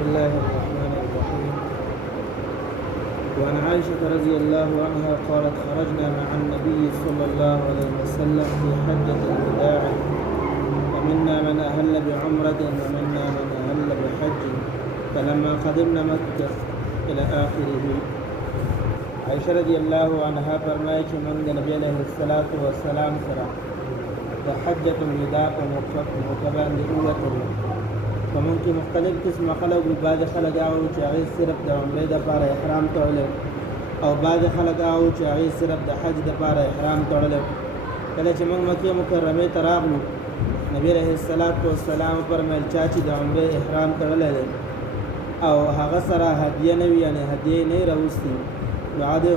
الله الرحمن الرحيم. وعن عائشة رضي الله عنها قالت خرجنا مع النبي صلى الله عليه وسلم في حجة الوداع فمنا من أهل بعمرة ومنا من أهل بحج فلما قدمنا مكة إلى آخره. عائشة رضي الله عنها فرمائے کہ من نبی علیہ الصلوۃ والسلام سره د حجة الوداع په موقع باندې ووتلو. فمن کې مختلف قسم خلک وي. بعض خلک هغه چې هغې صرف د عمرې دپاره احرام تړلی او بعض خلک هغه چې هغې صرف د حج دپاره احرام تړلی. کله چې موږ مکې مکرمې ته راغلو نبی علیه الصلوۃ والسلام فرمیل چا چې د عمرې احرام تړلی دی او هغه سره هدیه نه وي یعنې هدیې نه یې راوستي نو هغه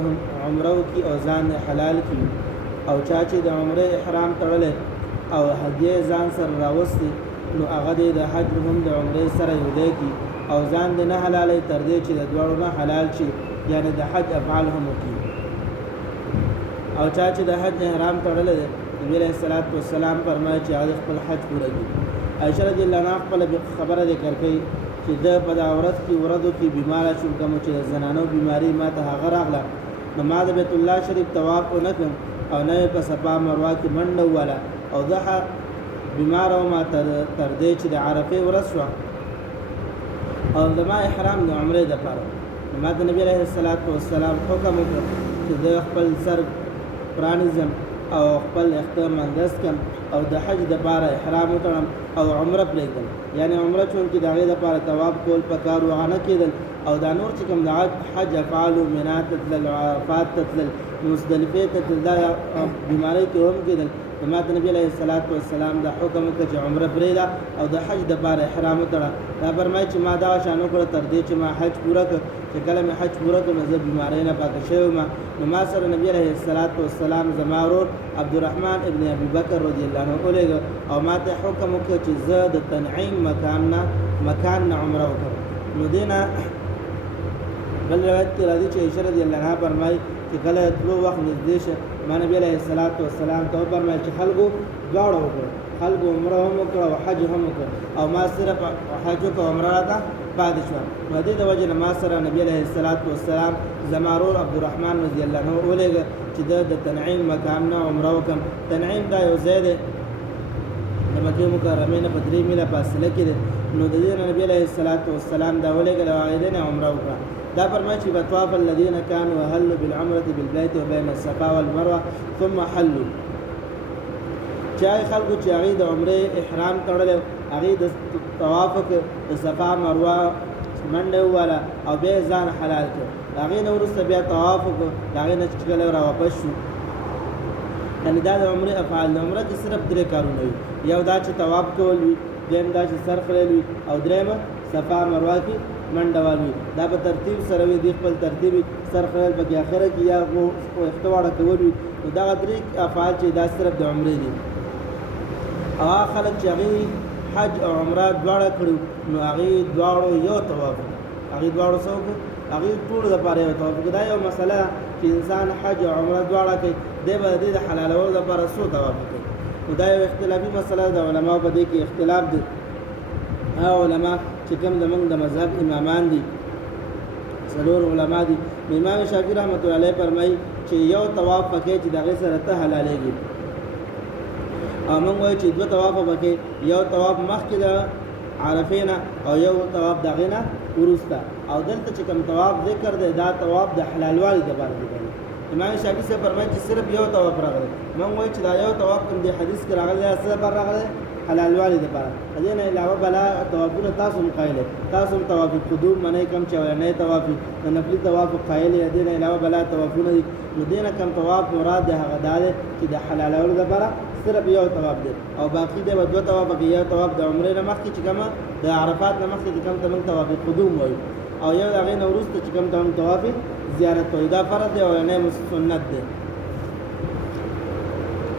عمره وکړي او ځان حلال کړي. او چا چې د عمرې احرام تړلی او هدیې ځان سره راوستي نو هغه د حج هم د عمرې سره یوځای کړي او ځان د نه حلالوي تر دې چې د دواړو نه حلال شي یعنې د حج افعال هم وکړي. او چا چې د حج احرام تړلی دی نبي علیه الصلوۃ والسلام فرمایي چې هغه خپل حج پوره کړي. عایشه رضی الله عنها خپله خبره ذکر کوي چې د په دغه ورځو کې بیماره شوم کوم چې د زنانو بیماري ما ته هغه راغله نو ما د بیت الله شریف طواف ونه کړم او نه یې په صفا مروه کې منډه ووهله او زه بیمار وم تر دې چې د عرفې ورځ شوه او زما احرام د عمرې دپاره نو ما د نبي علیه الصلوۃ والسلام حکم وکړ چې زه خپل سر پرانیزم او خپل اختر مندس کړم او د حج دپاره احرام وتړم او عمره پرېږدم. یعنې عمره چونکې د هغې دپاره طواف کول پکار و هغه نه کېدل او دا نور چې کوم د حج افعالو منا ته تلل عرفات ته تلل مزدلفې ته تلل دا بیمارۍ کې هم کېدل. نو ما ته نبي علیه الصلوۃ والسلام دا حکم وکړ چې عمره پرېږده او د حج دپاره احرام وتړه. دا فرمایي چې ما دغه شان وکړه تر دې چې ما حج پوره کړ. چې کله مې حج پوره کړ نو زه بیمارۍ نه پاکه شوی وم. نو ما سره نبي علیه الصلوۃ والسلام زما ورور عبدالرحمن ابن ابي بکر رضی الله عنه ولېږه او ما ته حکم وکړ چې زه د تنعیم مکان نه عمره وکړم. نو دې نه بل روایت کې راځي چې عایشه رضی الله عنها فرمایي چې کله تلو وخت نږدې شه ما نبي علیه الصلوۃ والسلام ته وفرمیل چې خلکو دواړه وکړه، خلکو عمره هم وکړه او حج هم وکړه او ما صرف حج وکړه عمره راته پاتې شوه. نو دې د وجې نه ما سره نبي علیه الصلوۃ والسلام زما ورور عبدالرحمن رضی الله عنه ولېږه چې د تنعیم مقام نه عمره وکړم. تنعیم دا یو ځای دی د مکې مکرمې نه په 3 میله فاصله کې دی. نو د دې نه نبي علیه الصلوۃ والسلام دا ولېږه او هغې نه عمره وکړه. دا فرمایي چې بطواف الذين كانوا اهلوا بالعمره بالبيت وبين الصفا والمروه ثم حلوا. چې هغې خلکو چې هغې د عمرې احرام تړلی هغې د طواف وکړ د صفا مروه منډه ووهله او بیا یې ځان حلال کړ. د هغې نه وروسته بیا طواف وکړ. د هغې نه چې کله راواپس شو یعنې دا د عمرې افعال د عمره کې صرف 3 کارونه وي. یو دا چې طواف کول وي، دویم دا چې سر خلیل وي او درېیمه صفا مروه کې منډه وال وي. دا په ترتیب سره وي، دې خپل ترتیب سر خلیل پکې اخره کې یا ویښته واړه کول وي. نو دغه 3 افعال چې دا صرف د عمرې دي. او هغه خلک چې هغې حج او عمره دواړه کړي نو هغې دواړو یو طواف وکړي. هغې دواړو څه وکړو؟ هغې ټولو دپاره یو طواف وکړي. دا یو مسله چې انسان حج او عمره دواړه کوي دی به د دې د حلالولو دپاره څو طواف وکړي. نو دا یو اختلافي مسله د علماو په دې کې اختلاف دی. هغه علما چې کوم زموږ د مذهب امامان دي 4 علما دي. امام شافعي رحمت الله علیه فرمایي چې یو طواف پکې چې د هغې سره ته حلالېږي او موږ وایو چې 2 طواف پکې، یو طواف مخکې د عرفې نه او یو طواف د هغې نه وروسته. او دلته چې کوم طواف ذکر دی دا طواف د حلالوالي دپاره دی. امام شافعي صاحب فرمایي چې صرف یو طواف راغلی. موږ وایو چې دا یو طواف کوم د حدیث کې راغلی دا څه لپاره راغلی؟ حلالوالي دپاره. د دې نه علاوه بلا طوافونه تاسو هم قایلی، تاسو هم طواف قدوم منئ کوم چې اولنی طواف د نفلي طواف قایلی. د دې نه علاوه بلا طوافونه دي. نو دې نه کوم طواف مراد دی هغه دا دی چې د حلالولو دپاره صرف یو طواف دی او باقي دی به 2 طواف کې. یو طواف د عمرې نه مخکې چې کومه د عرفات نه مخکې چې کوم ته موږ طواف قدوم وایو او یو د هغې نه وروسته چې کوم ته موږ طواف زیارت وایو. دا فرض دی او نه سنت دی.